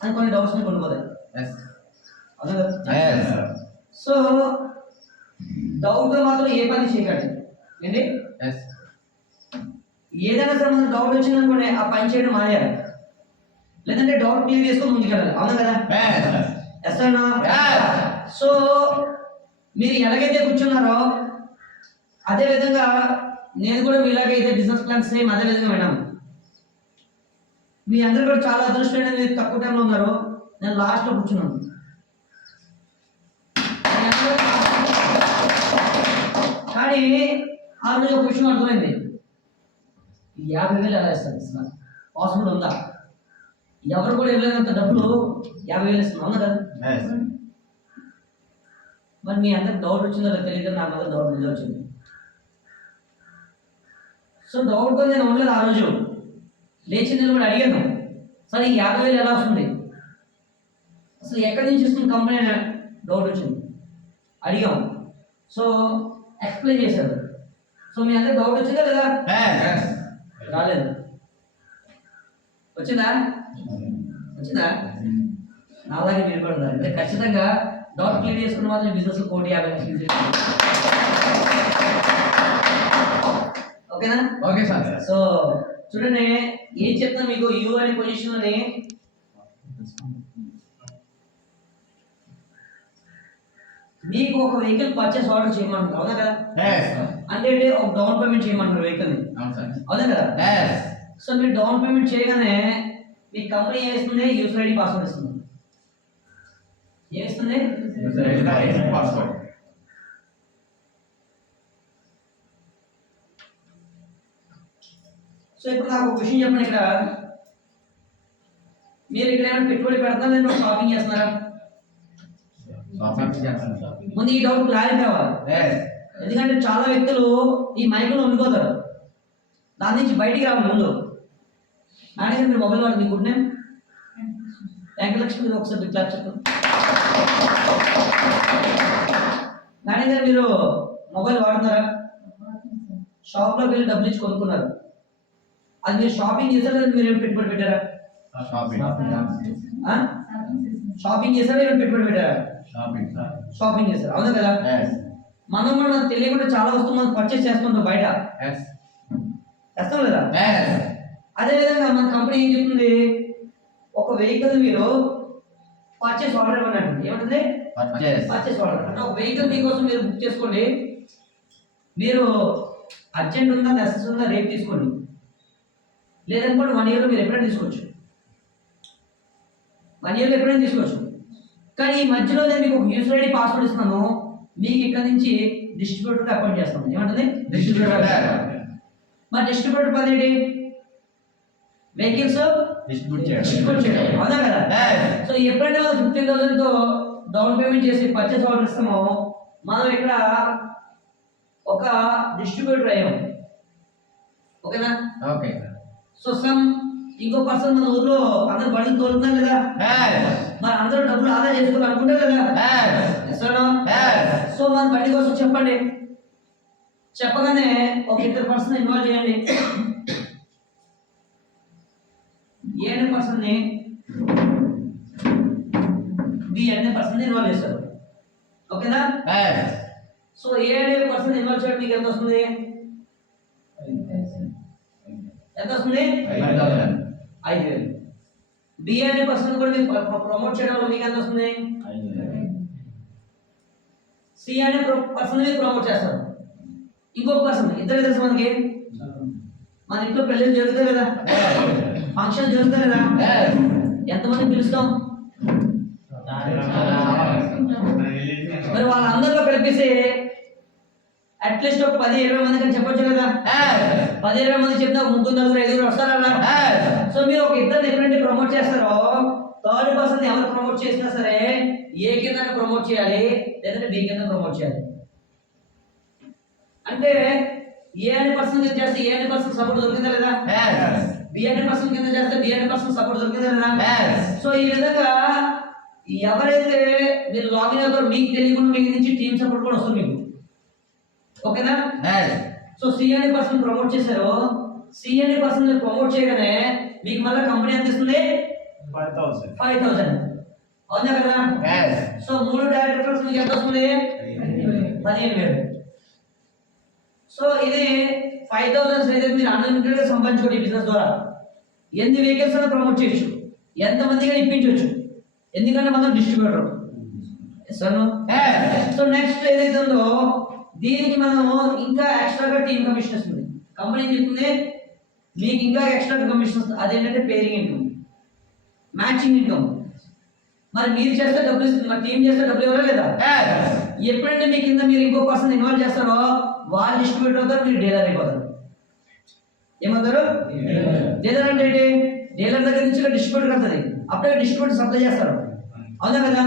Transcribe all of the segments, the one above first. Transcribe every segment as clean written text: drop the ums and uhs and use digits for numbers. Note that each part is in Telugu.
అని కొన్ని డౌట్స్ కొనుక్కోదాయి. సో డౌట్ మాత్రం ఏ పని చేయకండి ఏంటి. ఏదైనా సరే మనకు డౌట్ వచ్చిందనుకోండి ఆ పని చేయడం మానేయాలి, లేదంటే డౌట్ క్లియర్ చేసుకొని ముందుకెళ్ళాలి. అవునా కదా? ఎస్ అన్నా. సో మీరు ఎలాగైతే కూర్చున్నారో అదే విధంగా నేను కూడా మీలాగైతే బిజినెస్ ప్లాన్ సేమ్ అదే విధంగా విన్నాను. మీ అందరూ కూడా చాలా అదృష్టమైన తక్కువ టైంలో ఉన్నారు. నేను లాస్ట్లో కూర్చున్నాను. కానీ ఆ రోజు ఒక విషయం అర్థమైంది, 50,000 ఎలా ఇస్తారు? పాసిబుల్ ఉందా? ఎవరు కూడా ఇవ్వలేనంత డబ్బులు 50,000 ఇస్తున్నాం. అవునా కదా? మరి మీ అందరికి డౌట్ వచ్చిందో తెలియదు, నా మీద డౌట్ నిజం వచ్చింది. సో డౌట్తో నేను ఉండలేదు. ఆ రోజు లేచి నిలబడి అడిగాను, సరే ఈ 50,000 ఎలా వస్తుంది, అసలు ఎక్కడి నుంచి వస్తుంది కంపెనీ అని డౌట్ వచ్చింది. అడిగాం, సో ఎక్స్ప్లెయిన్ చేశారు. సో మీ అందరికి డౌట్ వచ్చిందా లేదా? రాలేదు. వచ్చిందా? వచ్చిందా? నాలాగే మీరు కూడా ఉన్నారు. అంటే ఖచ్చితంగా డౌట్ క్లియర్ చేసుకున్న వాళ్ళు బిజినెస్ 1,50,000 ఓకేనా? Okay sir. సో చూడండి ఏం చెప్తాను మీకు. యూ అనే పొజిషన్ లోనే మీకు ఒక వెహికల్ పర్చేస్ ఆర్డర్ చేయమంటారు. అవునా కదా? అంటే ఒక డౌన్ పేమెంట్ చేయమంటారు వెహికల్ ని. అవునా కదా? సో మీరు డౌన్ పేమెంట్ చేయగానే మీ కంపెనీ ఏమిస్తుంది? యూజర్ ఐడి పాస్వర్డ్ ఇస్తుంది. ఏమిస్తుంది? పాస్వర్డ్. సో ఇప్పుడు నాకు ఒక విషయం చెప్పండి. ఇక్కడ మీరు ఇక్కడ ఏమైనా పెట్టుబడి పెడతారా లేదా షాపింగ్ చేస్తున్నారా? ముందు ఈ డౌట్ క్లారిఫై అవ్వాలి. ఎందుకంటే చాలా వ్యక్తులు ఈ మైకులో ఉండిపోతారు, దాని నుంచి బయటికి రావాలి. ముందు నాన్న మీరు మొబైల్ వాడు, మీ గుడ్ నేమ్ వెంకటలక్ష్మి, ఒకసారి క్లాప్ చెప్పండి. నాని గారు మీరు మొబైల్ వాడుతున్నారా? షాప్లోకి వెళ్ళి డబ్బులు ఇచ్చి కొనుక్కున్నారు, అది మీరు షాపింగ్ చేశారా లేదా మీరు ఏమి పెట్టుబడి పెట్టారా? షాపింగ్ చేశారా ఏమి పెట్టుబడి పెట్టారా? షాపింగ్ చేశారు. అవునా కదా? మనం కూడా మనకు తెలియకుండా చాలా వస్తువులు మనం పర్చేస్ చేస్తుంటాం బయట, చేస్తాం లేదా? అదే విధంగా మన కంపెనీ ఏం చెప్తుంది, ఒక వెహికల్ మీరు పర్చేస్ ఆర్డర్ ఇవ్వనండి. ఏమంటుంది? పర్చేస్ ఆర్డర్ అంటే ఒక వెహికల్ మీకోసం మీరు బుక్ చేసుకోండి. మీరు అర్జెంట్ ఉందా, నెసెస్ ఉందా, రేపు తీసుకోండి. లేదనుకోండి 1 yearలో మీరు ఎప్పుడైనా తీసుకోవచ్చు. 1 yearలో ఎప్పుడైనా తీసుకోవచ్చు. కానీ ఈ మధ్యలో నేను మీకు ఒక యూజర్ ఐడి పాస్వర్డ్ ఇస్తున్నాను. మీకు ఇక్కడ నుంచి డిస్ట్రిబ్యూటర్గా అపాయింట్ చేస్తాను. ఏమంటుంది? డిస్ట్రిబ్యూటర్. మరి డిస్ట్రిబ్యూటర్ పని ఏంటి? వెహికల్స్ డిస్ట్రిబ్యూట్ చేయడం. అవునా కదా? సో ఎప్పుడైతే 15,000తో డౌన్ పేమెంట్ చేసి పర్చేస్ ఆర్డర్ ఇస్తామో మనం ఇక్కడ ఒక డిస్ట్రిబ్యూటర్ అయ్యాం. ఓకేనా? ఓకే. సో సమ్ ఇంకో పర్సన్ మన ఊర్లో అందరు బడులు తోలుతున్నారు లేదా? మరి అందరూ డబ్బులు ఆదా చేసుకోవాలి అనుకుంటారు కదా? సో మన బండి కోసం చెప్పండి. చెప్పగానే ఒక 2 పర్సన్ ఇన్వాల్వ్ చేయండి. ఏ అనే పర్సన్ ని బి అనే పర్సన్ ఇన్వాల్వ్ చేస్తారు. ఓకేనా? సో ఏ అనే పర్సన్ ఇన్వాల్వ్ చేయడం మీకు ఎంత వస్తుంది? ఎంత వస్తుంది? 5,000. బి అనే పర్సన్ కూడా మీరు ప్రమోట్ చేయడం వల్ల మీకు ఎంత వస్తుంది? 5,000. సి అనే పర్సన్ మీరు ప్రమోట్ చేస్తారు. ఇంకొక పర్సన్, ఇద్దరు తెలుసు మనకి. మన ఇంట్లో పెళ్ళిళ్ళు జరుగుతాయి కదా, ఫంక్షన్ జరుగుతాయి కదా, ఎంతమంది పిలుస్తాం? మరి వాళ్ళందరిలో కలిపేసి అట్లీస్ట్ ఒక 10-20 మంది కానీ చెప్పొచ్చు కదా. 10-20 మంది చెప్తే 3-4-5 వస్తారన్నా. సో మీరు ఒక ఇద్దరిని ఎప్పుడైతే ప్రమోట్ చేస్తారో థర్డ్ పర్సన్ ఎవరు ప్రమోట్ చేసినా సరే ఏ కింద ప్రమోట్ చేయాలి, లేదంటే బి కింద ప్రమోట్ చేయాలి. అంటే ఏ అనే పర్సన్ కింద చేస్తే ఏ అనే పర్సన్ సపోర్ట్ దొరికిందా లేదా? బి అనే పర్సన్ కింద చేస్తే బి అనే పర్సన్ సపోర్ట్ దొరికిందా లేదా? సో ఈ విధంగా ఎవరైతే మీరు లాగిన్ అవుతారో మీకు తెలియకుండా మీకు నుంచి టీమ్ సపోర్ట్ కూడా వస్తుంది మీకు. ఓకేనా? సో సి అనే పర్సన్ ప్రమోట్ చేశారు. సి అనే పర్సన్ మీరు ప్రమోట్ చేయగానే మీకు మళ్ళీ కంపెనీ ఎంత ఇస్తుంది? 5,000. 5,000 అవునా కదా? Yes. సో 3 డైరెక్ట్ రిఫరల్స్ మీకు ఎంత వస్తుంది? 15,000. సో ఇది 5,000 అయితే మీరు అన్లిమిటెడ్ గా సంపాదించుకోండి ఈ బిజినెస్ ద్వారా. ఎన్ని వెహికల్స్ అయినా ప్రమోట్ చేయొచ్చు, ఎంత మందిగా ఇప్పించవచ్చు, ఎందుకంటే మనం డిస్ట్రిబ్యూటర్. సరేనా? సో నెక్స్ట్ ఏదైతే ఉందో దీనికి మనం ఇంకా ఎక్స్ట్రాగా టీమ్ కమిషన్ వస్తుంది. కంపెనీ చెప్తుంది మీకు ఇంకా ఎక్స్ట్రా కమిషన్ వస్తుంది. అదేంటంటే పేరింగ్ ఇన్కమ్, మ్యాచింగ్ ఇన్కమ్. మరి మీరు చేస్తే డబ్బులు ఇస్తుంది, మరి టీం చేస్తే డబ్బులు ఇవ్వరా లేదా? ఎప్పుడంటే మీ కింద మీరు ఇంకో పర్సన్ ఇన్వాల్వ్ చేస్తారో వాళ్ళు డిస్ట్రిబ్యూటర్ అవుతారు, మీరు డీలర్ అయిపోతారు. ఏమవుతారు? డీలర్ అంటే ఏంటి? డీలర్ దగ్గర నుంచి డిస్ట్రిబ్యూటర్ వస్తుంది, అప్పుడే డిస్ట్రిబ్యూటర్ సప్లై చేస్తారు. అవునా కదా?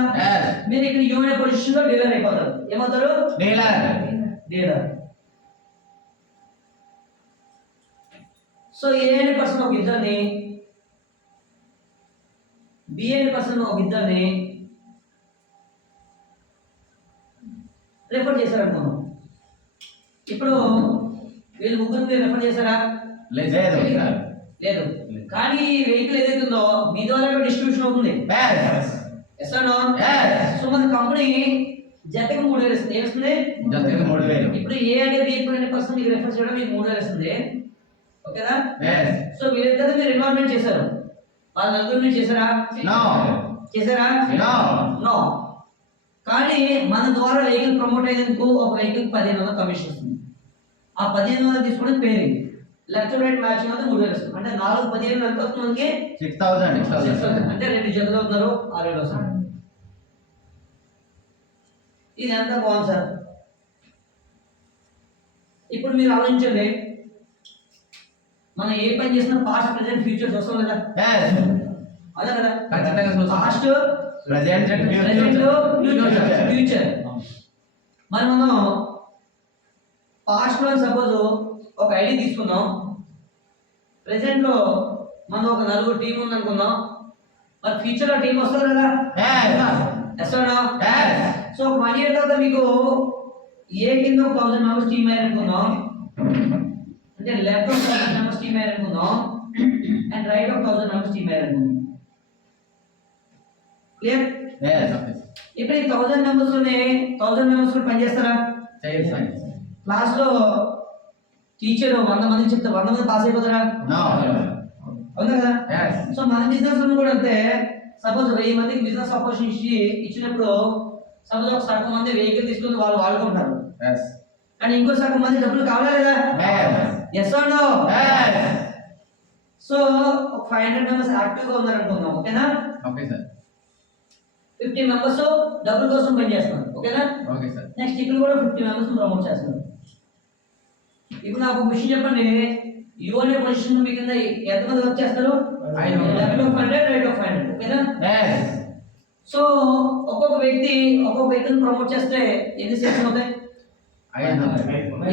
మీరు ఇక్కడ యూఎన్ పొజిషన్ లో డీలర్ అయిపోతారు. ఏమవుతారు? డీలర్. సో ఏ అనే పర్సన్ ఒక ఇద్దరిని, బి అనే పర్సన్ ఒక ఇద్దరిని రెఫర్ చేశారు అనుకున్నాం. ఇప్పుడు వీళ్ళు ముగ్గురు మీరు రెఫర్ చేశారా? లేదు. కానీ వెహికల్ ఏదైతే ఉందో మీ ద్వారా డిస్ట్రిబ్యూషన్ అవుతుంది. సో మన కంపెనీ జతకి 3,000 ఇస్తుంది. ఏమిస్తుంది? ఇప్పుడు ఏ అనే బి అనే పర్సన్ మీకు రెఫర్ చేయడం మీకు 3,000 ఇస్తుంది. ఓకేనా? సో వీళ్ళిద్దరు మీరు ఇన్వాల్వ్మెంట్ చేశారు, వాళ్ళ నలుగురు చేశారా? చేశారా? నో. కానీ మన ద్వారా వెహికల్ ప్రమోట్ అయ్యేందుకు ఒక వెహికల్ 15,000 కమిషన్ వస్తుంది. ఆ 15,000 తీసుకుని పేరింగ్ లెఫ్ట్ రైట్ మ్యాచ్ అనేది 3,000 వస్తుంది. అంటే 4 15 ఎంత వస్తుంది మనకి? 6,000. అంటే 2 జతలు అవుతున్నారు, 6,000 వస్తుంది. ఇది ఎంత బాగుంది సార్. ఇప్పుడు మీరు ఆలోచించండి, మనం ఏ పని చేసినా పాస్ట్ ప్రెజెంట్ ఫ్యూచర్స్ వస్తాం కదా? అదే కదా? Past present future. మరి మనం పాస్ట్ లో సపోజ్ ఒక ఐడి తీసుకుందాం, ప్రెజెంట్ లో మనం ఒక 4 టీం ఉంది అనుకుందాం, మరి ఫ్యూచర్ లో టీం వస్తుంది కదా? సో 1 year తర్వాత మీకు ఏ కింద 1,000 మెంబర్స్ టీం అయ్యారు అనుకుందాం, అంటే లెఫ్ట్ ఒక 1,000 మెంబర్స్ టీం అయ్యారు అనుకుందాం, అండ్ రైట్ ఒక 1,000 మెంబర్స్ టీం అయ్యారు అనుకుందాం. క్లియర్? ఇప్పుడు ఈ 1,000 మెంబర్స్ లోనే 1,000 మెంబర్స్ కూడా పనిచేస్తారా? క్లాస్ లో టీచర్ 100 మందికి చెప్తే 100 మంది పాస్ అయిపోతారా? అవునా కదా? సో మన బిజినెస్ లో కూడా అంతే. సపోజ్ 1000 మందికి బిజినెస్ ఆపర్చునిటీ ఇచ్చినప్పుడు సపోజ్ ఒక సగం మంది వెహికల్ తీసుకుని వాళ్ళు వాడుకుంటారు, కానీ ఇంకో సగం మంది డబ్బులు కావాలా లేదా? Yes or no? సో ఒక 500 మెంబర్స్ యాక్టివ్ గా ఉన్నారు అనుకుందాం. ఓకేనా? 50 మెంబర్స్ డబ్బుల కోసం పని చేస్తున్నారు. ఓకేనా? నెక్స్ట్ ఇక్కడ కూడా 50 మెంబర్స్ ప్రమోట్ చేస్తున్నారు. ఇప్పుడు నాకు ఒక విషయం చెప్పండి, యు అనే పొజిషన్ మీ కింద ఎంతమంది వర్క్ చేస్తారు? 500 రైట్ ఆఫ్ 500. ఓకేనా? సో ఒక్కొక్క వ్యక్తిని ప్రమోట్ చేస్తే ఎన్ని సేల్స్ అవుతాయి?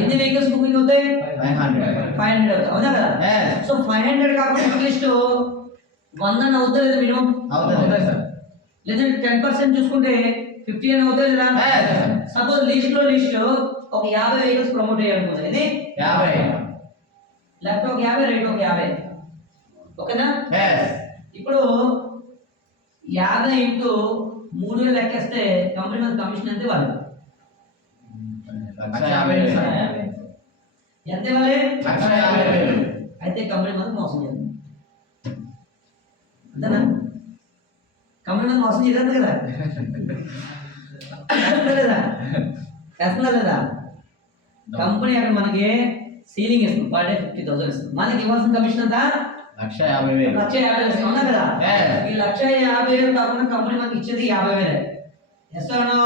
ఎన్ని వెహికల్స్ బుకింగ్ అవుతాయి? 500 అవుతాయి. అవునా కదా? సో 500 కాకుండా అట్లీస్ట్ 100 అవుతుంది లేదా మినిమం? లేదా 10% చూసుకుంటే 50 అని అవుతుంది లేదా? సపోజ్ లిస్ట్ ఒక 50 వెహికల్స్ ప్రమోట్ అయ్యాలనుకుంటుంది. ఇది 50, లెఫ్ట్ ఒక 50, రైట్ ఒక 50. ఓకేనా? ఇప్పుడు 50 ఇంటూ 3,000 లెక్కేస్తే కంపెనీ మీద కమిషన్ ఎంత ఇవ్వాలి? ఎంత ఇవ్వాలి? అయితే కంపెనీ మీద మోసం చేయాలి. అంతేనా? కంపెనీ మీద మోసం చేయలేదు కదా? లేదా? చేస్తున్నా లేదా? కంపెనీ అక్కడ మనకి సీలింగ్ ఇస్తుంది, పర్ డే 50,000 ఇస్తుంది. మనకి ఇవ్వాల్సిన కమిషన్ ఎంత? 1,50,000 ఇస్తుంది. అవునా కదా? ఈ 1,50,000 కాకుండా కంపెనీ మనకి ఇచ్చేది 50,000. Yes or no?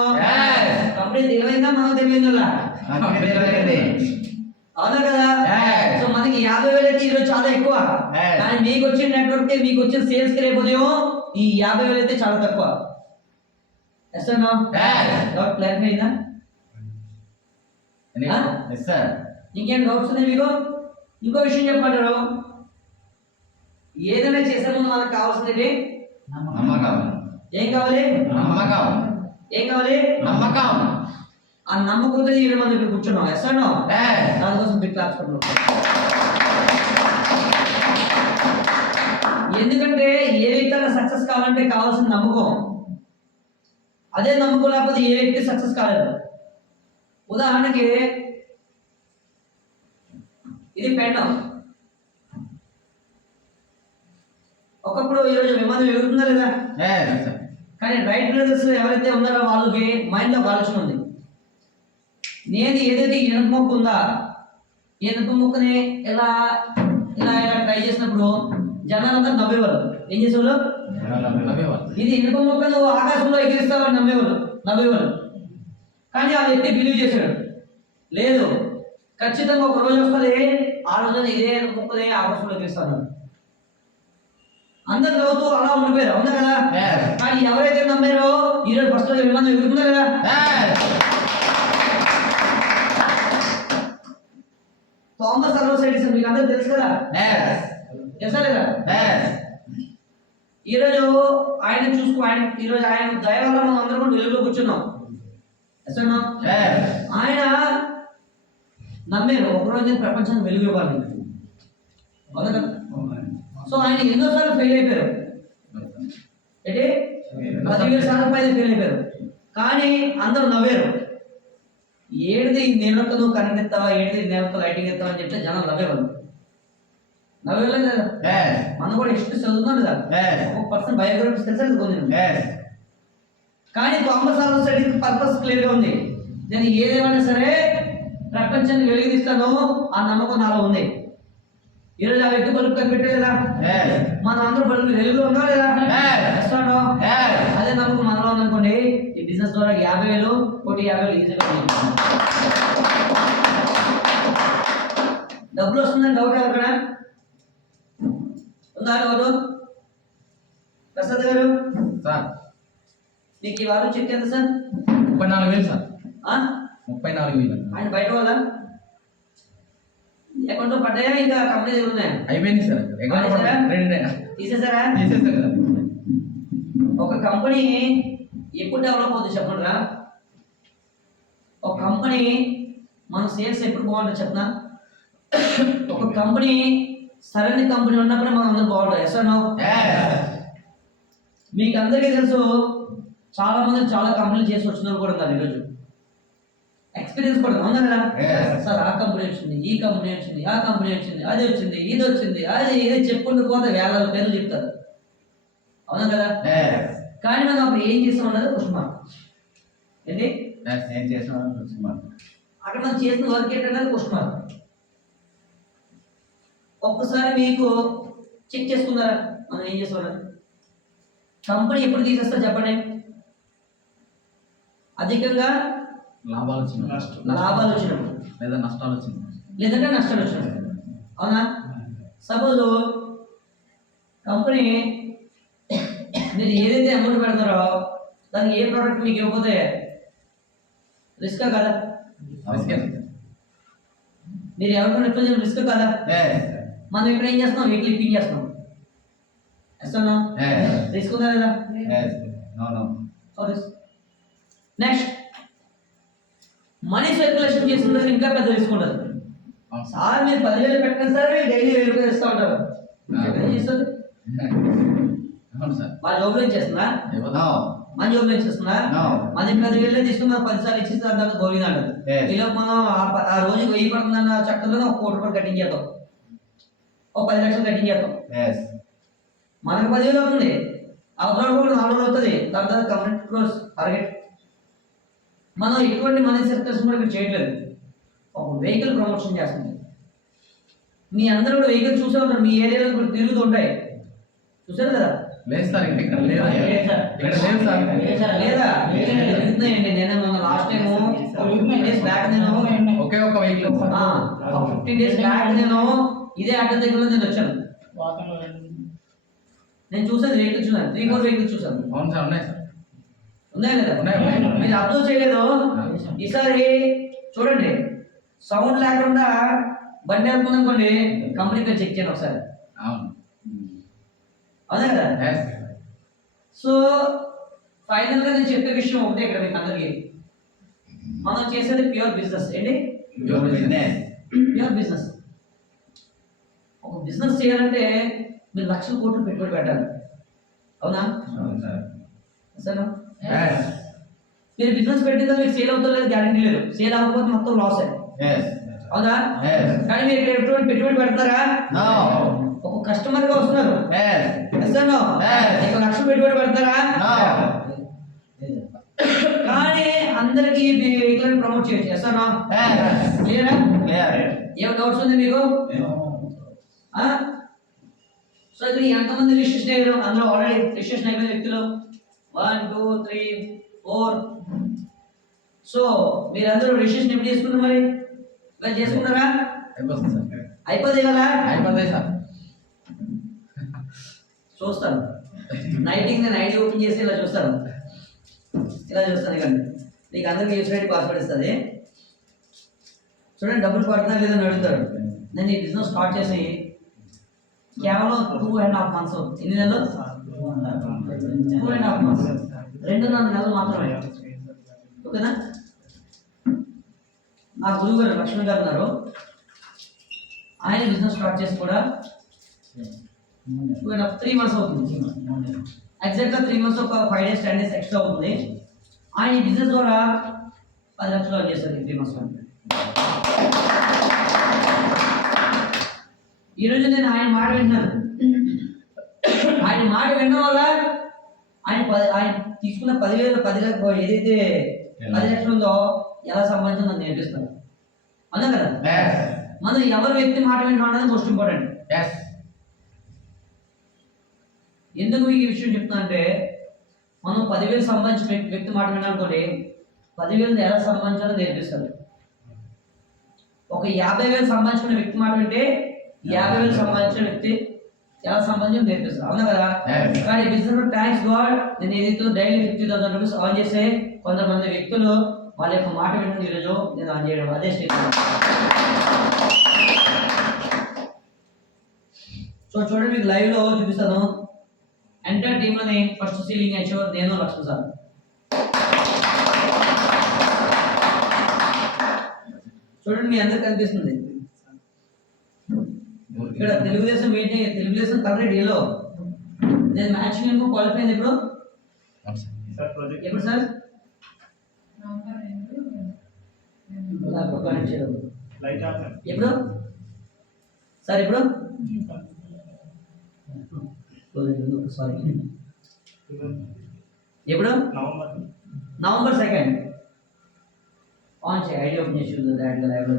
కంపెనీ తెలివైందా మనం తెలివైందా? అవునా కదా? సో మనకి 50,000 అయితే ఈరోజు చాలా ఎక్కువ, కానీ మీకు వచ్చిన నెట్వర్క్ మీకు వచ్చిన సేల్స్ కి రేపు ఉదయం ఈ 50,000 అయితే చాలా తక్కువ. Yes or no? Doubt clarify అయిందా? ఇంకేం డౌట్స్ ఉన్నాయి మీకు? ఇంకో విషయం చెప్పమంటారు, ఏదైనా చేసే ముందు మనకు కావాల్సింది నమ్మకం. ఏం కావాలి? నమ్మకం. ఏం కావాలి? నమ్మకం. ఆ నమ్మకంతో ఈరోజు మనం ఇక్కడ కూర్చున్నాం. Yes or no? దానికోసం బిగ్ క్లాప్స్ కొట్టుకుంటాం. ఎందుకంటే ఏ వ్యక్తి సక్సెస్ కావాలంటే కావాల్సిన నమ్మకం. అదే నమ్మకం లేకపోతే ఏ వ్యక్తి సక్సెస్ కాలేదు. ఉదాహరణకి ఇది పెన్. ఒకప్పుడు ఈరోజు విమానం ఎగురుతుందా లేదా? కానీ రైట్ బ్రదర్స్ ఎవరైతే ఉన్నారో వాళ్ళకి మైండ్లో ఒక ఆలోచన ఉంది. నేను ఏదైతే ఇనుప మొక్క ఉందా, ఇనుప మొక్కని ఇలా ఇలా ఇలా ట్రై చేసినప్పుడు జనాలందరూ నవ్వేవారు. ఏం చేసేవాళ్ళు? ఇది ఇనుప మొక్క నువ్వు ఆకాశంలో ఎగిరిస్తావని నవ్వేవాళ్ళు. కానీ ఆ వ్యక్తి బిలీవ్ చేశాడు, లేదు ఖచ్చితంగా ఒక రోజు వస్తుంది, ఆ రోజున ఇదే ఇనుప మొక్కని ఆకాశంలో ఎగిరిస్తాను. అందరు నవ్వుతూ అలా ఉండిపోయారు, అవునా కదా? కానీ ఎవరైతే నమ్మారో ఈరోజు ఫస్ట్ రోజు విమానం ఎగురుతుందా కదా? థామస్ అల్వా ఎడిసన్ మీకు అందరూ తెలుసు కదా? తెలుసా లేదా? ఈరోజు ఈరోజు ఆయన దయ వల్ల మనం అందరం కూడా వెలుగులో కూర్చున్నాం. ఆయన నమ్మారు ఒకరోజు నేను ప్రపంచానికి వెలుగు ఇవ్వాలి. అవునా కదా? సో ఆయన ఎన్నోసార్లు ఫెయిల్ అయిపోయారు. అంటే 10,000 సార్లు పైన ఫెయిల్ అయిపోయారు. కానీ అందరూ నవ్వారు. ఏడిది నెలకు నువ్వు కరెంట్ ఇస్తావా, ఏడిది నెలకు లైటింగ్ ఇస్తావా అని చెప్తే జనం నవ్వేవాళ్ళు. నవ్వేవాళ్ళు కదా? మనం కూడా హిస్టరీ చదువుతున్నాం కదా, ఒక పర్సన్ బయోగ్రఫీస్ తెలుసా కొంచెం. కానీ థామస్ ఆల్వా ఎడిసన్ పర్పస్ క్లియర్గా ఉంది. నేను ఏదేమైనా సరే ప్రపంచాన్ని వెలిగిస్తాను ఆ నమ్మకం నాలో ఉంది. ఈరోజు ఆ వ్యక్తి బలుపు కనిపెట్టలేదా? మనం అందరూ బలుపు వెలుగులో ఉన్నా లేదా? అదే నమ్మకం మనలో ఉందనుకోండి, ఈ బిజినెస్ ద్వారా 50,000 1,50,000 ఈజీగా డబ్బులు వస్తుందని డౌట్ ఎవరికైనా ఉందా? డౌట్? ప్రసాద్ గారు సార్, మీకు ఈ వారం చెక్ ఎంత సార్? 34,000 సార్. 34,000. ఆయన బయట వాళ్ళ అకౌంట్ లో పడ్డాయా, ఇంకా కంపెనీ దగ్గర ఉన్నాయా? అయిపోయింది సార్. తీసేసారా? కదా. ఒక కంపెనీ ఎప్పుడు డెవలప్ అవుతుంది చెప్పండి. ఒక కంపెనీ మన సేల్స్ ఎప్పుడు బాగుంటుంది చెప్పనా? ఒక కంపెనీ సరైన కంపెనీ ఉన్నప్పుడే మనం అందరూ బాగుంటాం. ఎస్ఆర్నో? మీకు అందరికీ తెలుసు, చాలా మంది చాలా కంపెనీలు చేసి వచ్చిన కూడా ఉన్నారు. ఈరోజు ఎక్స్పీరియన్స్ కూడా అవునా కదా? సార్ ఆ కంపెనీ వచ్చింది, ఈ కంపెనీ వచ్చింది, ఆ కంపెనీ వచ్చింది, అది వచ్చింది, ఇది వచ్చింది, అది ఇది చెప్పుకుంటూ పోతే వేల పేర్లు చెప్తారు, అవునా కదా? కానీ మనం అప్పుడు ఏం చేస్తాం అన్నది క్వశ్చన్ మార్క్. ఏంటి అక్కడ మనం చేసిన వర్క్ ఏంటన్నది క్వశ్చన్ మార్క్. ఒక్కసారి మీకు చెక్ చేసుకున్నారా మనం ఏం చేస్తామన్నది? కంపెనీ ఎప్పుడు తీసేస్తా చెప్పండి? అధికంగా లాభాలు వచ్చినప్పుడు, లేదా నష్టాలు వచ్చినప్పుడు, లేదంటే నష్టాలు వచ్చినప్పుడు, అవునా? సపోజ్ కంపెనీ మీరు ఏదైతే అమౌంట్ పెడతారో దానికి ఏ ప్రోడక్ట్ మీకు ఇవ్వకపోతే రిస్కా కదా? మీరు ఎవరికైనా రిఫర్ చేయడం రిస్క్ కదా? మనం ఇక్కడ ఏం చేస్తున్నాం? వీక్లీ క్లిప్పింగ్ చేస్తున్నాం. వేస్తున్నాం, రిస్క్ ఉందా లేదా? నెక్స్ట్, మనీ సర్క్యులేషన్ చేసిన దగ్గర ఇంకా పెద్ద రిస్క్ ఉంటుంది. సార్ మీరు 10,000 పెట్టండి సార్, మీరు డైలీ 1,000 రూపాయలు ఇస్తూ ఉంటారు. ఏం చేస్తుంది? మా జాబ్ లో చేస్తుందా? మన జాబ్ లో చేస్తుందా? మన 10,000 తీసుకున్నా 10 సార్లు ఇచ్చేస్తే అంతా గోవింద అంటారు. ఇలా మనం ఆ రోజుకి 1,000 పడుతుందన్న చక్కలో 1 కోటి రూపాయలు కట్టించేద్దాం, ఒక 10 లక్షలు కట్టించేద్దాం. మనకు 10,000 అవుతుంది, అవతల కూడా 4 అవుతుంది. దాని తర్వాత కంప్లీట్ క్లోజ్ టార్గెట్. మనం ఎటువంటి మనీ సర్క్యులేషన్ కూడా చేయట్లేదు, ఒక వెహికల్ ప్రమోషన్ చేస్తుంది. మీ అందరూ కూడా వెహికల్ చూసే ఉంటారు, మీ ఏరియాలో కూడా తిరుగుతూ ఉంటాయి, చూసారు కదా? లేదు సార్, ఇక్కడ లేదా? నేను మొన్న లాస్ట్ టైం 15 డేస్ బ్యాక్ నేను ఒకే ఒక వెహికల్ 15 డేస్ బ్యాక్ నేను ఇదే అడ్డ దగ్గర నేను వచ్చాను. నేను చూసాను వెహికల్, చూసాను 3-4 వెహికల్ చూసాను. అవును సార్, ఉన్నాయి సార్, ఉన్నాయి కదా? ఉన్నాయి. మీరు అబ్జర్వ్ చేయలేదు? ఈసారి చూడండి, సౌండ్ లేకుండా బండి వెళ్తుందనుకోండి, కంపెనీ పేరు చెక్ చేయండి ఒకసారి. అవునా కదా? సో ఫైనల్ గా నేను చెప్పే విషయం ఒకటే ఇక్కడ మీకు అందరికి, మనం చేసేది ప్యూర్ బిజినెస్. ఏంటి? Pure business. ఒక బిజినెస్ చేయాలంటే మీరు లక్షల కోట్లు పెట్టుబడి పెట్టాలి. అవునా సార్? మీరు బిజినెస్ పెట్టిందో మీకు సేల్ అవుతుందో లేదు గ్యారెంటీ లేదు. సేల్ అవ్వకపోతే మొత్తం లాస్ అయ్యి. అవునా? కానీ మీరు ఇక్కడ ఎటువంటి పెట్టుబడి పెడతారా? ఒక కస్టమర్ గా వస్తున్నారు. ఒక లక్ష పెట్టుబడి పెడతారా? కానీ అందరికి మీ వెహికల్ ప్రమోట్ చేయొచ్చు. ఎస్ఆర్నా? క్లియరా? ఏం డౌట్స్ ఉంది మీకు? సో ఇక్కడ ఎంతమంది రిజిస్ట్రేషన్ అయ్యారు? అందులో ఆల్రెడీ రిజిస్ట్రేషన్ అయిపోయిన వ్యక్తులు 1 2 3 4. సో మీరందరూ రిజిస్ట్రేషన్ ఎప్పుడు చేసుకున్నారు? మరి ఇవాళ చేసుకున్నారా? అయిపోతుంది కదా? అయిపోతాయి సార్. చూస్తాను నైటింగ్ నేను ఐడి ఓపెన్ చేసి ఇలా చూస్తాను ఇక నీకు అందరికి యూస్ఐడి పాస్వర్డ్ ఇస్తుంది. చూడండి డబ్బులు పడుతున్నా లేదని అడుగుతాడు. నేను ఈ బిజినెస్ స్టార్ట్ చేసి కేవలం 2.5 months. ఎన్ని నెలలు? 2.5 months. 2.5 నెలలు మాత్రమే. ఓకేనా? నా గురువు గారు లక్ష్మణ్ గారు ఉన్నారు. ఆయన బిజినెస్ స్టార్ట్ చేసి కూడా 3 months అవుతుంది. ఎగ్జాక్ట్గా 3 months, ఒక 5 days 10 days ఎక్స్ట్రా అవుతుంది. ఆయన ఈ బిజినెస్ ద్వారా 10 లక్షలు చేస్తారు 3 months. ఈరోజు నేను ఆయన మాట వింటున్నాను. ఆయన మాట వినడం వల్ల ఆయన తీసుకున్న 10,000 ఏదైతే 10 లక్షలు ఉందో ఎలా సంపాదించిందో నాకు నేర్పిస్తాను. అవునా కదా? మనం ఎవరి వ్యక్తి మాట వినడం అనేది మోస్ట్ ఇంపార్టెంట్. ఎందుకు ఈ విషయం చెప్తున్నా అంటే, మనం 10,000 సంపాదించిన వ్యక్తి మాట వినాలనుకోండి, 10,000 ఎలా సంపాదించాలో నేర్పిస్తారు. ఒక 50,000 సంపాదించుకున్న వ్యక్తి మాట వింటే 50,000 సంపాదించిన వ్యక్తి ఎలా సంపాదించాలో నేర్పిస్తారు. అవునా కదా? కానీ బిజినెస్ థ్యాంక్స్ గాడ్ నేను ఏదైతే డైలీ 50,000 రూపీస్ ఆన్ చేసే కొంతమంది వ్యక్తులు వాళ్ళ యొక్క మాట వింటుంది. ఈరోజు నేను ఆన్ చేయడం అదే స్టేట్. సో చూడండి, మీకు లైవ్ లో చూపిస్తాను. ఎంటర్ టీమ్ లోని ఫస్ట్ సీలింగ్ అచీవర్ నేను లక్ష్మణ్ సార్. చూడండి, మీ అందరికి కనిపిస్తుంది ఇక్కడ తెలుగుదేశం ఏంటి? Telugu Desam colour yellow. నేను మ్యాచింగ్ ఏమో క్వాలిఫై అయింది. ఇప్పుడు ఎప్పుడు సార్? ఎప్పుడు సార్? ఎప్పుడు? సారీ, ఎప్పుడు? నవంబర్ 2 ఆన్ చేయి. ఐడి ఓపెన్ చేసి చూద్దాం లైవ్ లో.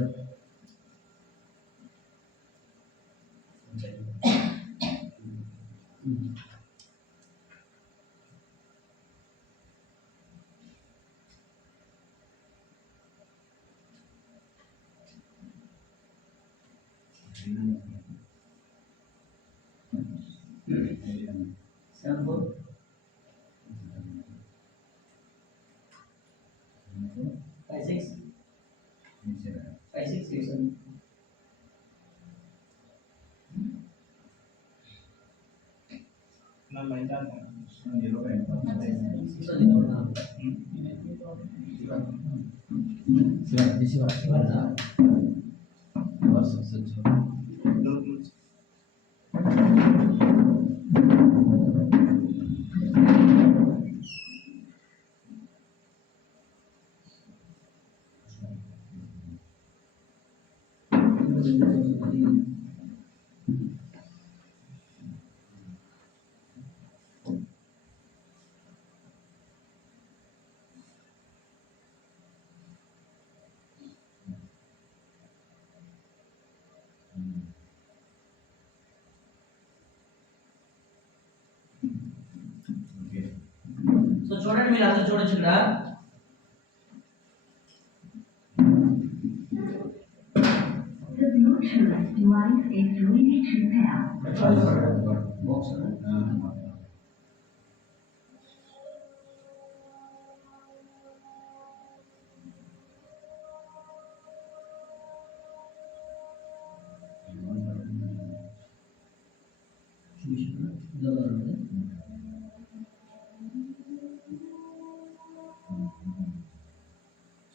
సో చూడండి, మీరు అందరూ చూడొచ్చు ఇక్కడ.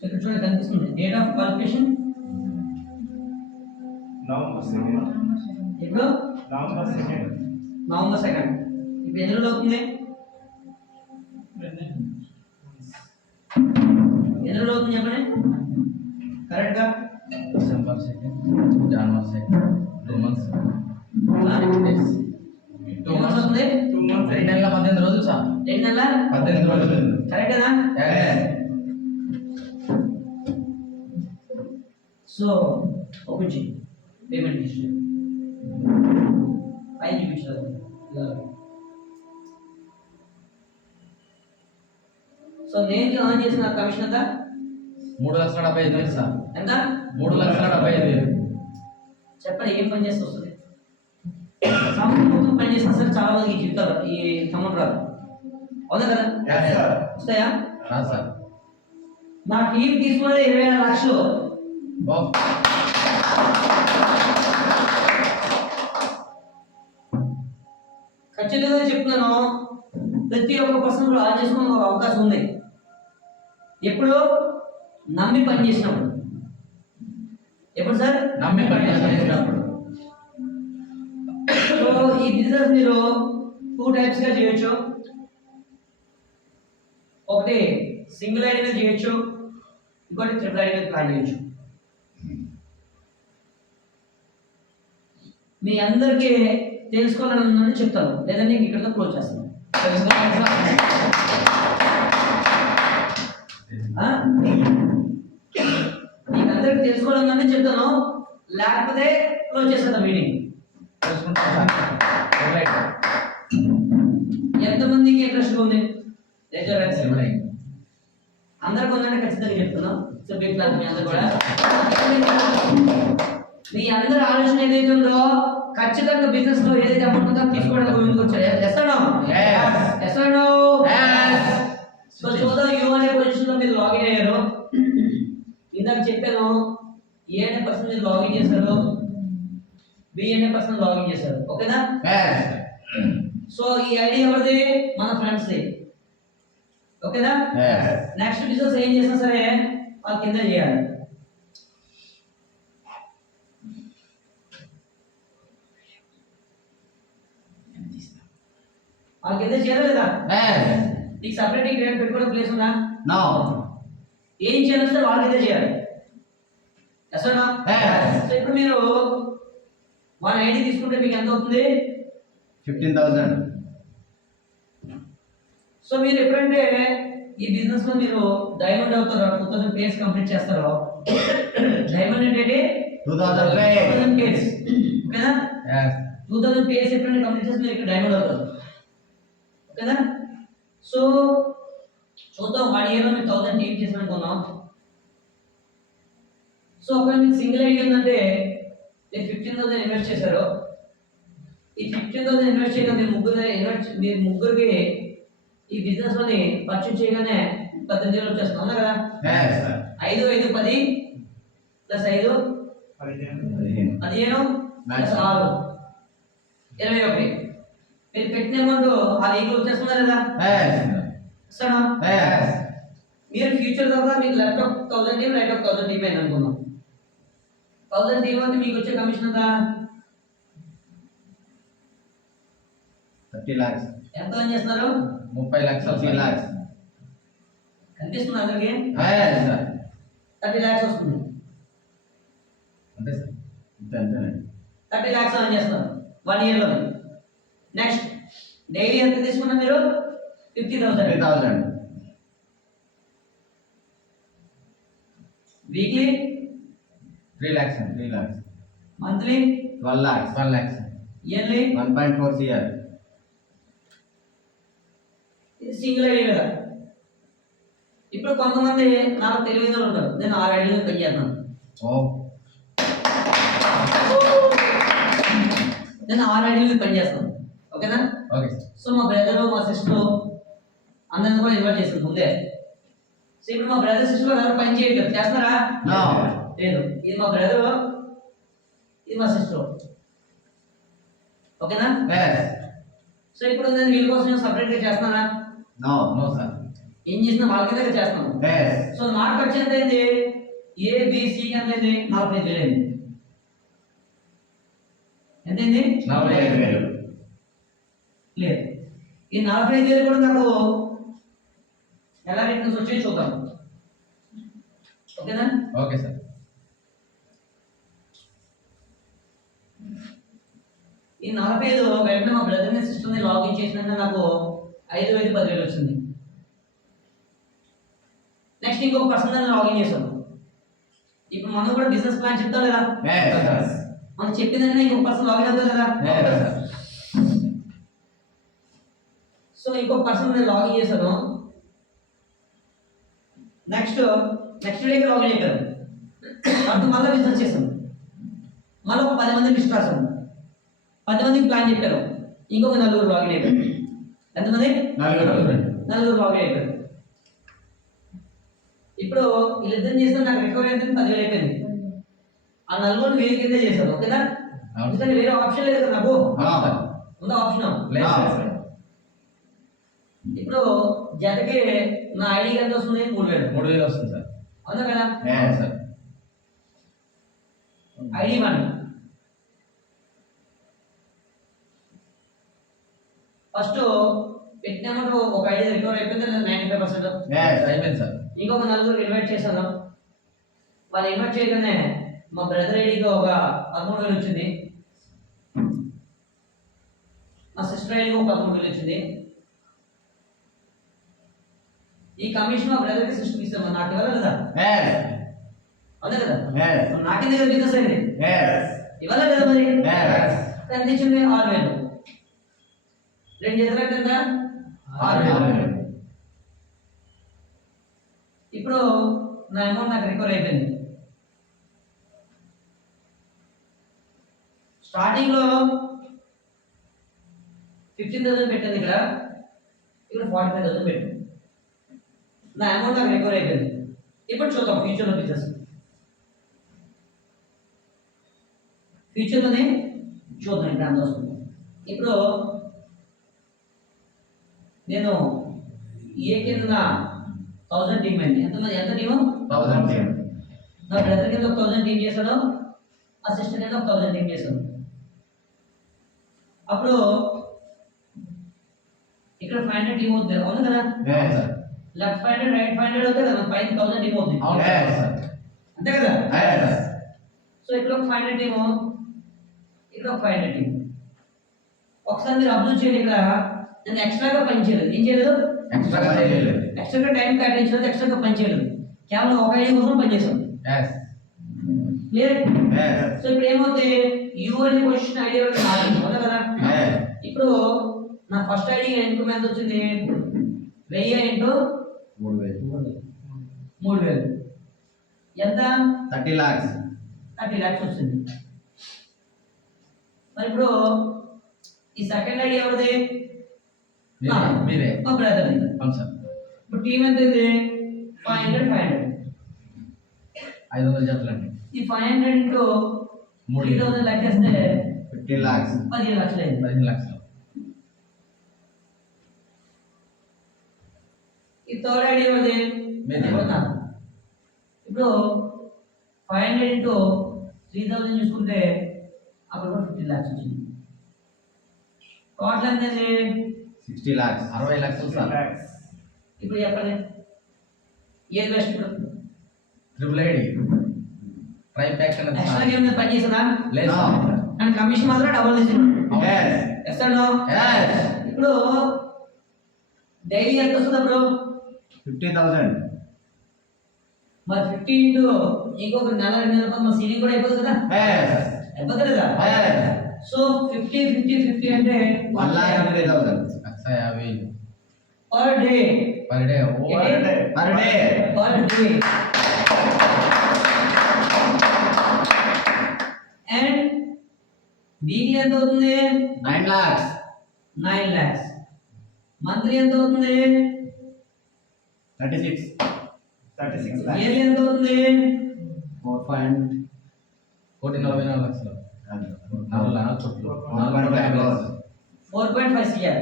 ఇక్కడ చూడండి కనిపిస్తుంది. Date of qualification November 2nd. ఎప్పుడు? November 2nd. నవంబర్ 2. ఇప్పుడు ఎన్ని రోజులు అవుతుంది? ఎన్ని రోజులు అవుతుంది చెప్పండి కరెక్ట్ గా? December 2nd, January 2nd, 2 months. 2 months అవుతుంది. 2 నెలల 18 రోజులు సార్. 2 నెలల 18 రోజులు. కరెక్టేనా? సో ఓపెన్ చేయి పేమెంట్ హిస్టరీ పైన చూపించారు. సో నేను ఆన్ చేసిన కమిషన్ ఎంత? 3,75,000 సార్. ఎంత? 3,75,000. చెప్పండి ఏం పని చేస్తే వస్తుంది? సంవత్సరం మొత్తం పని చేసిన సరే చాలా మందికి జీవితాలు ఈ సంవత్సరం రాదు, అవునా కదా? వస్తాయా? సార్ నా టీం తీసుకున్నది 26 లక్షలు. బాబు ఖచ్చితంగా చెప్తున్నాను, ప్రతి ఒక్క పర్సన్ కూడా ఆన్ చేసుకునే ఒక అవకాశం ఉంది. ఎప్పుడు? నమ్మి పని చేసినప్పుడు. ఎప్పుడు సార్? నమ్మి పని చేసినప్పుడు. సో ఈ బిజినెస్ మీరు 2 టైప్స్ గా చేయొచ్చు. ఒకటి సింగిల్ ఐడి మీద చేయొచ్చు, ఇంకోటి ట్రిపుల్ ఐడి మీద ప్లాన్ చేయొచ్చు. మీ అందరికీ తెలుసుకోవాలని చెప్తాను, లేదంటే ఇక్కడితో క్లోజ్ చేస్తాను. తెలుసుకోవాలి సార్. మీకు అందరికి తెలుసుకోవాలని చెప్తాను, లేకపోతే క్లోజ్ చేస్తాను మీటింగ్. తెలుసుకుంటాం సార్. రైట్. ఎంతమందికి ఇంట్రెస్ట్ ఉంది? రైట్. అందరికి ఉందంటే ఖచ్చితంగా చెప్తున్నాం. సో బిగ్ క్లాస్ మీ అందరు కూడా మీ అందరి ఆలోచన ఏదైతే ఉందో ఖచ్చితంగా బిజినెస్ లో ఏదైతే అమౌంట్ ఉందో తీసుకోవడానికి ముందుకు వచ్చారు. ఎస్తాడో ఎస్తాడో సో చూద్దాం. యూ అనే పొజిషన్ లో మీరు లాగిన్ అయ్యారు. ఇందాక చెప్పాను ఏ అనే పర్సన్ మీరు లాగిన్ చేశారు, బి అనే పర్సన్ లాగిన్ చేశారు. ఓకేనా? సో ఈ ఐడి ఎవరిది? మన ఫ్రెండ్స్ ది. ఓకేనా? నెక్స్ట్ బిజినెస్ ఏం చేసినా సరే వాళ్ళ కింద చేయాలి. వాళ్ళ కింద చేయాలి లేదా? నీకు సపరేట్ ఇక్కడ పెట్టుకోవడం ప్లేస్ ఉందా? ఏం చేయాలి సార్? వాళ్ళ కింద చేయాలి. ఎస్నా? సో ఇప్పుడు మీరు వాళ్ళ ఐడి తీసుకుంటే మీకు ఎంత అవుతుంది? 15,000. సో మీరు ఎప్పుడంటే ఈ బిజినెస్ లో మీరు డైమండ్ అవుతారో 2000 పేస్ కంప్లీట్ చేస్తారో, డైమండ్ అంటే 2,000 పేస్. ఓకేనా? 2000 పేస్ ఎప్పుడైనా కంప్లీట్ చేస్తే మీరు ఇక్కడ డైమండ్ అవుతారు. ఓకేనా? సో చూద్దాం 1 ఇయర్ లో మీరు 1000 టీమ్ చేసిన అనుకున్నాం. సో అక్కడ మీకు సింగిల్ ఐడి ఉందంటే మీరు 15,000 ఇన్వెస్ట్ చేశారు. ఈ 15,000 ఇన్వెస్ట్ చేయగా మీరు ముగ్గురికి ఈ బిజినెస్ లోని పర్చేజ్ చేయగానే 18,000 వచ్చేస్తుంది, అవునా కదా? 5 5 10 ప్లస్ 5 15 ప్లస్ 6 21. మీరు పెట్టిన అమౌంట్ ఆ వీక్ వచ్చేస్తుందా లేదా? సరేనా? మీరు ఫ్యూచర్ దాకా మీకు left of 1000 team right of 1000 team అయింది అనుకున్నాం. 1000 టీమ్ అంటే మీకు వచ్చే కమిషన్ ఎంత? 30 lakhs. ఎంత అని చేస్తున్నారు? 30 లక్షలు. 30 lakhs. కనిపిస్తుంది అందరికి? 30 సార్. lakhs వస్తుంది. అంతే సార్. అంతేనండి. 30 lakhs అని చేస్తారు 1 ఇయర్ లో. నెక్స్ట్ డైలీ ఎంత తీసుకున్నా మీరు? 50,000. 50,000. వీక్లీ 3 lakhs అండి. 3 lakhs. Monthly 12 lakhs. 1 lakhs. Yearly 1.4 CR. Single ID కదా. ఇప్పుడు కొంతమంది నాకు తెలియని వాళ్ళు ఉంటారు, నేను 6 ఐడీలు పే చేస్తాను. నేను 6 ఐడీలు పని చేస్తాను. ఓకేనా? Okay sir. సో మా బ్రదర్ మా సిస్టర్ అందరిని కూడా ఇన్వైట్ చేస్తాను ముందే. సో ఇప్పుడు మా బ్రదర్ సిస్టర్ ఎవరు పని చేయట్లేదు, చేస్తున్నారా? No. లేదు. ఇది మా బ్రదర్, ఇది మా సిస్టర్. ఓకేనా? సో ఇప్పుడు నేను వీళ్ళ కోసం సపరేట్ గా చేస్తున్నానా? No. No sir. ఏం చేసినా వాళ్ళ కింద చేస్తాను. సో నాకు ఖర్చు ఎంత అయింది? ఏ బి సి ఎంత అయింది? 45,000 అయింది. ఎంత అయింది? 45,000. లేదు. ఈ 45,000 కూడా నాకు ఎలా రిటర్న్స్ వచ్చాయి చూద్దాం. ఓకేనా? Okay sir. ఈ 45 వెంటనే మా బ్రదర్ ని సిస్టమ్ ని లాగిన్ చేసినాక నాకు 5,000 10,000 వచ్చింది. నెక్స్ట్ ఇంకొక పర్సన్ దాన్ని లాగిన్ చేసాము. ఇప్పుడు మనం కూడా బిజినెస్ ప్లాన్ చెప్తాం కదా, మనం చెప్పిందంటే ఇంకొక పర్సన్ లాగిన్ అవుతారు కదా. సో ఇంకొక పర్సన్ నేను లాగిన్ చేశాను. నెక్స్ట్ డేకి లాగిన్ అయిపోయాను. అప్పుడు మళ్ళీ బిజినెస్ చేశాను. మళ్ళీ ఒక 10 మంది లిస్ట్ రాశాను. 10 మందికి ప్లాన్ చెప్పారు. ఇంకొక 4 లాగిన్ అయిపోయారు. ఎంతమంది? 4 లాగిన్ అయిపోయారు. ఇప్పుడు వీళ్ళిద్దరు చేస్తే నాకు రికవరీ అయితే 10,000 అయిపోయింది. ఆ 4 వేలు కింద చేశాను. ఓకేనా? ఎందుకంటే వేరే ఆప్షన్ లేదు కదా నాకు. ఉందా ఆప్షన్? ఇప్పుడు జతకి నా ఐడి ఎంత వస్తుంది? 3,000 వస్తుంది సార్. అవునా కదా? సార్. ఐడి 1 ఫస్ట్ పెట్టిన అమౌంట్ ఒక ఐడి రికవర్ అయిపోయింది 95%. అయిపోయింది సార్. ఇంకొక 4 ఇన్వైట్ చేశాను. వాళ్ళు ఇన్వైట్ చేయగానే మా బ్రదర్ ఐడికి ఒక 13,000 వచ్చింది. మా సిస్టర్ ఐడికి ఒక 13,000 వచ్చింది. ఈ కమిషన్ మా బ్రదర్ కి సిస్టర్ ఇస్తాం. నాకు ఇవ్వాలి కదా? అవునా కదా? నాకింద కదా బిజినెస్ అయింది. ఇవ్వాలి కదా మరి? ఎంత ఇచ్చింది? 6,000. 2 చేతులకు ఎంత? 6,000. ఇప్పుడు నా అమౌంట్ నాకు రికవర్ అయిపోయింది. స్టార్టింగ్ లో 15,000 పెట్టింది, ఇక్కడ 45,000 పెట్టింది. నా అమౌంట్ నాకు రికవర్ అయిపోయింది. ఇప్పుడు చూద్దాం ఫ్యూచర్లో బిజినెస్. ఫ్యూచర్లోనే చూద్దాం ఇక్కడ ఎంత వస్తుంది. ఇప్పుడు నేను ఏ కింద 1000 టీమ్ అయింది. ఎంత టీము? 1000. నా బ్రదర్ కింద 1000 టీమ్ చేశాను. ఆ సిస్టర్ కింద 1000 టీమ్ చేశాను. అప్పుడు ఇక్కడ 500 టీమ్ అవుతుంది. అవును కదా? లెఫ్ట్ 500 రైట్ 500 అవుతుంది కదా. పైన 1000 టీమ్ అవుతుంది. అంతే కదా? సో ఇక్కడ ఒక 500 టీము, ఇక్కడ ఒక 500 టీమ్. ఒకసారి మీరు అబ్జర్వ్ చేయండి. ఇక్కడ నేను ఎక్స్ట్రాగా పని చేయలేదు. ఏం చేయలేదు? ఎక్స్ట్రాగా టైం కేటాయించలేదు. ఎక్స్ట్రాగా పని చేయలేదు. కేవలం ఒక ఐడియా కోసం పని చేశాను. క్లియర్? సో ఇప్పుడు ఏమవుతుంది? యూ అనే పొజిషన్ ఐడియా నాది. అవునా కదా? ఇప్పుడు నా ఫస్ట్ ఐడియా ఇన్కమ్ ఎంత వచ్చింది? 1000 ఇంటూ 3,000 ఎంత? 30 lakhs. 30 lakhs వచ్చింది. మరి ఇప్పుడు ఈ సెకండ్ ఐడియా ఎవరిది? మీరే. మా బ్రదర్. అవును సార్. ఇప్పుడు టీం ఎంత ఉంది? 500 500 చెప్పలండి. ఈ 500 ఇంటూ 3,000 లెక్కేస్తే 15 lakhs. 15 లక్షలు అయింది. 15 లక్షలు. ఈ థర్డ్ ఐడియా ఎవరిది? ఇప్పుడు 500 ఇంటూ 3,000 చూసుకుంటే అక్కడ కూడా 15 lakhs వచ్చింది. టోటల్ ఎంత అయింది? 60 lakhs. 60 లక్షలు సార్. ఇప్పుడు చెప్పండి ఏది బెస్ట్? ఇప్పుడు ట్రిపుల్ ఐడి ట్రై ప్యాక్ అనేది ఎక్స్ట్రా గేమ్ మీద పని చేసినా లేదు అండ్ కమిషన్ మాత్రం డబుల్ తీసుకున్నాను. Yes and no? ఇప్పుడు డైలీ ఎంత వస్తుంది అప్పుడు? 50,000. మరి 50 ఇంటూ ఇంకొక నెల 2 నెలల మన సీలింగ్ కూడా అయిపోతుంది కదా? అయిపోతుంది కదా? సో 50 అంటే 1,50,000. 1,50,000 per day. Per day. Per day. And weekly ఎంత అవుతుంది? 9 lakhs. 9 lakhs. మంత్లీ ఎంత అవుతుంది? 36 lakhs. ఇయర్లీ ఎంత అవుతుంది? 44 లక్షలు. 4.5 CR.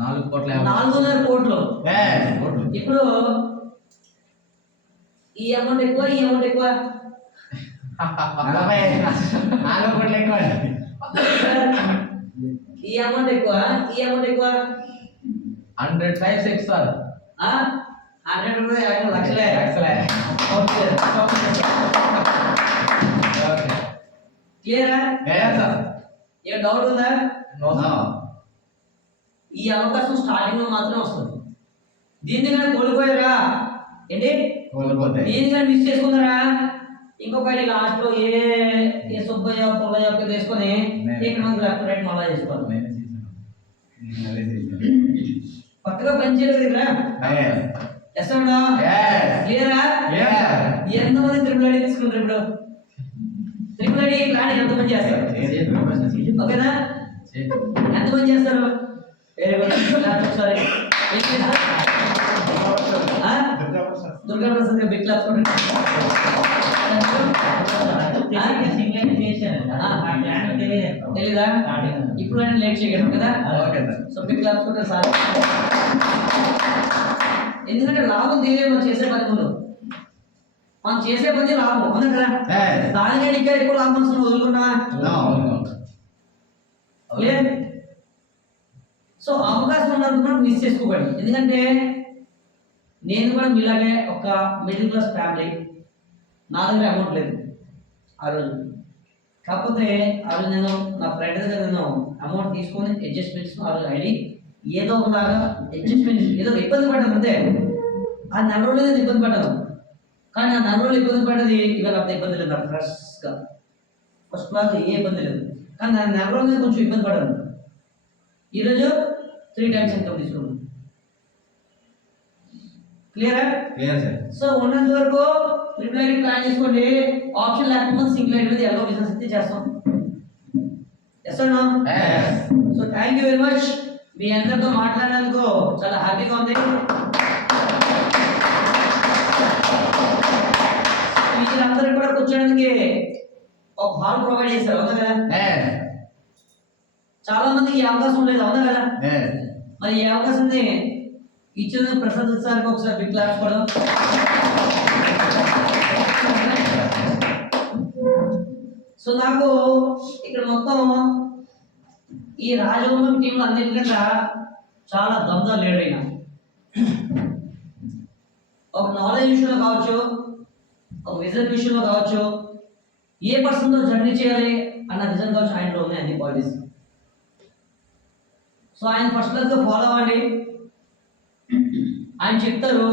4,00,00,000 కోట్లు. ఇప్పుడు ఈ అమౌంట్ ఎక్కువ, ఈ అమౌంట్ ఎక్కువ. 4 కోట్లు ఎక్కువ. ఈ అమౌంట్ ఎక్కువ, ఈ అమౌంట్ ఎక్కువ. 100 times extra. 100 రూపాయలు 5 లక్షలే. ఓకే. క్లియరా? Yes, sir. ఏ డౌట్ ఉందా? No, sir. ఈ అవకాశం స్టార్టింగ్ లో మాత్రమే వస్తుంది. దీన్ని కానీ కోల్పోయారా ఏంటి? కోల్పోతే. దీన్ని కానీ మిస్ చేసుకున్నారా ఇంకొకటి లాస్ట్ లో ఏ సుబ్బయ్య పొల్లయ్య తీసుకొని ఇక్కడ మనకు లెఫ్ట్ రైట్ మళ్ళా చేసుకోవాలి. కొత్తగా పని చేయలేదు ఇక్కడ. ఎస్ అన్నా? క్లియరా? ఎంతమంది ట్రిపుల్ ఐడి తీసుకుంటారు ఇప్పుడు? ట్రిపుల్ ఐడి ప్లాన్ ఎంతమంది చేస్తారు? ఓకేనా? ఎంతమంది చేస్తారు? Very good. ఒకసారి దుర్గా ప్రసాద్ గారు బిగ్ క్లాస్ కొట్టండి. తెలీదా? ఇప్పుడు లేట్ చేయగలం కదా? సో బిగ్ క్లాస్ కొట్టారు సార్. ఎందుకంటే లాభం తీరే మనం చేసే పని ముందు మనం చేసే పని లాభం అవునా కదా? దానికంటే ఇంకా ఎక్కువ లాభం వస్తుంది వదులుకున్నా లేదు. సో అవకాశం ఉన్నందుకు కూడా మిస్ చేసుకోకండి. ఎందుకంటే నేను కూడా మీలాగే ఒక మిడిల్ క్లాస్ ఫ్యామిలీ, నా దగ్గర అమౌంట్ లేదు ఆ రోజు. కాకపోతే ఆ రోజు నేను నా ఫ్రెండ్ దగ్గర నేను అమౌంట్ తీసుకొని అడ్జస్ట్మెంట్స్ ఆ రోజు ఐడి ఏదో ఒకలాగా అడ్జస్ట్మెంట్స్ ఏదో ఇబ్బంది పడ్డాను అంతే. ఆ 4 రోజులు నేను ఇబ్బంది పడ్డాను, కానీ ఆ 4 రోజులు ఇబ్బంది పడ్డది ఇవాళ అంత ఇబ్బంది లేదు. నాకు ఫ్రెష్గా ఫస్ట్ క్లాస్ ఏ ఇబ్బంది లేదు, కానీ నా 4 రోజులు కొంచెం ఇబ్బంది పడ్డాను. ఈరోజు 3 టైమ్స్ ఇన్కమ్ తీసుకున్నాను. క్లియరా? Clear sir. సో ఉన్నంత వరకు ట్రిపుల్ ఐడి ప్లాన్ చేసుకోండి. ఆప్షన్ లేకపోతే సింగిల్ ఐడి మీద ఎలాగో బిజినెస్ అయితే చేస్తాం. Yes or no? So thank you very much. మీ అందరితో మాట్లాడినందుకు చాలా హ్యాపీగా ఉంది. మీరందరూ కూడా కూర్చోడానికి ఒక హాల్ ప్రొవైడ్ చేశారు అవునా కదా? చాలా మందికి ఈ అవకాశం లేదు అవునా కదా? మరి ఈ అవకాశాన్ని ఇచ్చిన ప్రసాద్ సార్కి ఒకసారి బిగ్ క్లాస్ కూడా. సో నాకు ఇక్కడ మొత్తం ఈ రాజవంశం టీంలో అన్నిటికన్నా చాలా దమ్దా లీడర్ అయినా ఒక నాలెడ్జ్ విషయంలో కావచ్చు, ఒక విజన్ విషయంలో కావచ్చు, ఏ పర్సన్తో జర్నీ చేయాలి అన్న విజన్ కావచ్చు, ఆయనలో ఉన్నాయి అన్ని క్వాలిటీస్. సో ఆయన ఫస్ట్ క్లాస్గా ఫాలో అవ్వండి. ఆయన చెప్తారు.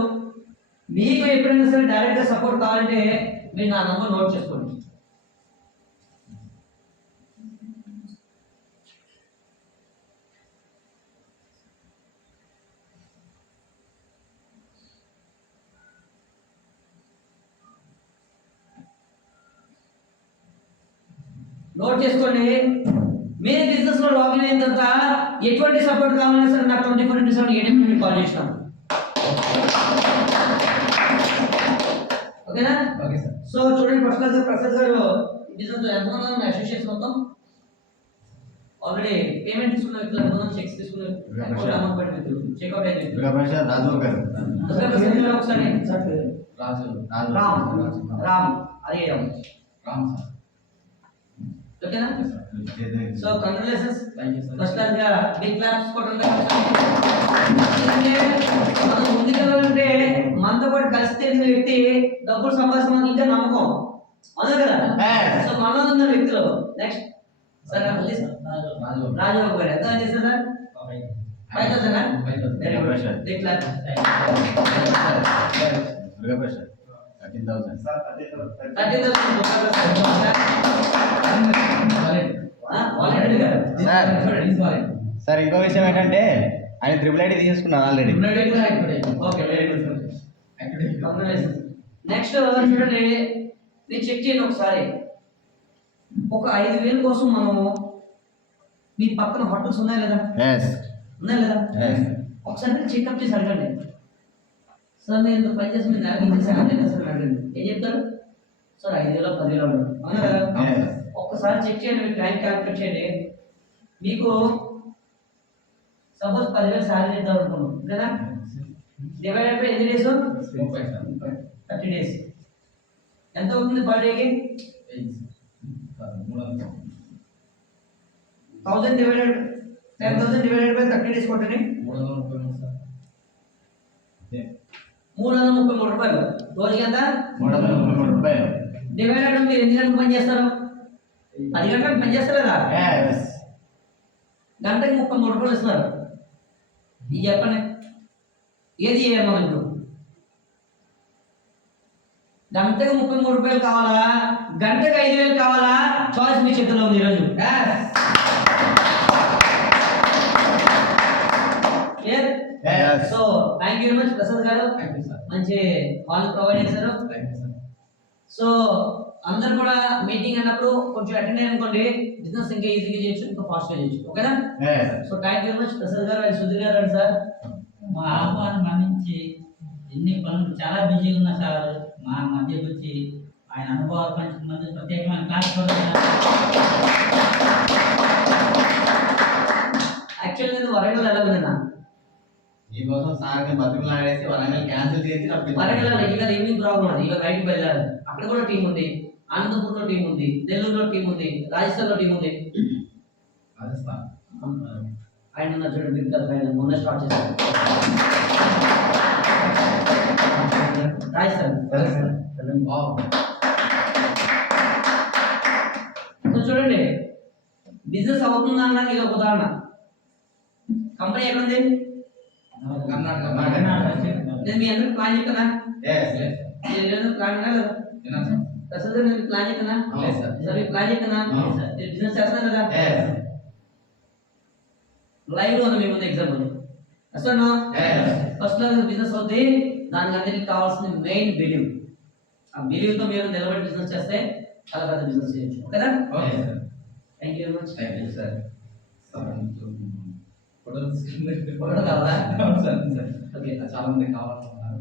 మీకు ఎప్పుడైనా సరే డైరెక్ట్గా సపోర్ట్ కావాలంటే మీరు నా నంబర్ నోట్ చేసుకోండి. నోట్ చేసుకోండి. మీ బిజినెస్ లో లాగిన్ అయిన తర్వాత ఎటువంటి సపోర్ట్ కావాలన్నా సరే నాకు 24/7 ఏ టైం మీకు కాల్ చేస్తాను. ఓకేనా? Okay sir. సో చూడండి ఫస్ట్ క్లాస్ ప్రసాద్ గారు బిజినెస్ లో ఎంతమంది ఉన్నారు అసోసియేట్స్ మొత్తం? ఆల్రెడీ పేమెంట్ తీసుకున్న వ్యక్తులు ఎంతమంది? చెక్స్ తీసుకున్న వ్యక్తులు, అమౌంట్ పడిన వ్యక్తులు, చెక్అవుట్ అయిన వ్యక్తులు. రాజు గారు. ఒకసారి రామ్ అదే రామ్ సార్. ఓకేనా? So congratulations. Thank you sir. First class గా బిగ్ క్లాప్స్ కొట్టండి. ఎందుకంటే మనం ముందుకెళ్ళాలంటే మనతో పాటు కలిసి తిరిగిన వ్యక్తి డబ్బులు సంపాదించడానికి ఇంకా నమ్మకం అవునా కదా? సో మనలో ఉన్న వ్యక్తులు నెక్స్ట్ సార్ రాజు గారు ఎంత చేస్తారు sir? 5,000 very good. Big clap. 13,000 sir 30,000 sir. ఇంకో విషయం ఏంటంటే ఆయన ట్రిపుల్ ఐడి తీసుకున్నాను already. Okay very good. Next చూడండి, మీరు చెక్ చేయండి ఒకసారి. ఒక 5,000 కోసం మనము మీ పక్కన హోటల్స్ ఉన్నాయా లేదా? ఉన్నాయా లేదా? ఒకసారి మీరు చెక్అప్ చేసి అడగండి. సార్ నేను ఇంత పని చేసి మీరు నెలకి సార్ అడగండి. ఏం చెప్తారు? సార్ 5,000 10,000 ఉన్నారు అవునా కదా? ఒక్కసారి చెక్ చేయండి, మీరు టైం క్యాల్కులేట్ చేయండి. మీకు సపోజ్ 10,000 శాలరీ ఇద్దాం అనుకున్నాం కదా? డివైడెడ్ బై ఎన్ని డేస్? 30 డేస్. ఎంత అవుతుంది పర్ డేకి? 1000 డివైడెడ్ 10,000 డివైడెడ్ బై 30 డేస్ కొట్టండి. 333 సార్. 333 రూపాయలు. రోజుకి ఎంత? 333 రూపాయలు. డివైడెడ్ మీరు ఎన్ని గంటలు పని చేస్తారు? 10 గంటలకు పని చేస్తారు కదా? Yes. గంటకి 33 రూపాయలు ఇస్తున్నారు. ఇది చెప్పండి, ఏది చేయాలి మనం ఇప్పుడు? గంటకు 33 రూపాయలు కావాలా, గంటకు 5,000 కావాలా? చాయిస్ మీ చేతిలో ఉంది ఈరోజు. Yes. So thank you very much Prasad గారు, Thank you, sir. మంచి హాల్ ప్రొవైడ్ చేశారు. Thank you, sir. సో అందరు కూడా మీటింగ్ అన్నప్పుడు కొంచెం అటెండ్ అయ్యి అనుకోండి, బిజినెస్ ఇంకా ఈజీగా చేయొచ్చు, ఇంకా ఫాస్ట్గా చేయొచ్చు. ఓకేనా? Yes. So thank you very much Prasad గారు అండ్ సుధీర్ గారు అండి సార్. మా ఆహ్వానం మన్నించి ఎన్ని పనులు చాలా బిజీగా ఉన్నా సార్ మా మధ్యకి వచ్చి ఆయన అనుభవాలు పంచుకున్నందుకు ప్రత్యేకమైన క్లాస్ యాక్చువల్లీ నేను వరంగల్ వెళ్ళాలన్నా, మీకోసం సార్ని బతిమలాడేసి వరంగల్ క్యాన్సిల్ చేసి వరంగల్ ఇవాళ ఈవినింగ్ ప్రోగ్రామ్ అది, ఇవాళ నైట్కి వెళ్ళాలి. అక్కడ కూడా టీం ఉంది, అనంతపూర్లో టీం ఉంది, నెల్లూరులో టీం ఉంది, రాజస్థాన్లో టీం ఉంది. రాజస్థాన్. ఆయన ఉన్నారు చూడండి, బిగ్ గల్ ఆయన మొన్న స్టార్ట్ చేశారు రాజస్థాన్. Wow. సో చూడండి, బిజినెస్ అవుతుందా అన్నది ఇది ఒక ఉదాహరణ. కంపెనీ ఎక్కడుంది? నేను మీ అందరికి ప్లాన్ చెప్పనా? Yes. Yes. ప్లాన్ లేదా? విన్నాను, sir. ప్రసాద్ గారు నేను ప్లాన్ చెప్పనా? Yes, sir. సార్ మీ ప్లాన్ చెప్పనా? అవును. నేను బిజినెస్ చేస్తాను కదా? Yes. లైవ్ లో ఉంది మీ ముందు ఎగ్జాంపుల్. అసలు Yes. ఫస్ట్ లో బిజినెస్ అవుతుంది, దానికి అందరికి కావాల్సిన మెయిన్ బిలీవ్. ఆ బిలీవ్ తో మీరు నిలబడి బిజినెస్ చేస్తే చాలా పెద్ద బిజినెస్ చేయొచ్చు. ఓకేనా? Okay, sir. Thank you very much. Thank you, sir. Photo కావాలా? ఓకే, చాలా మంది కావాలన్నారు.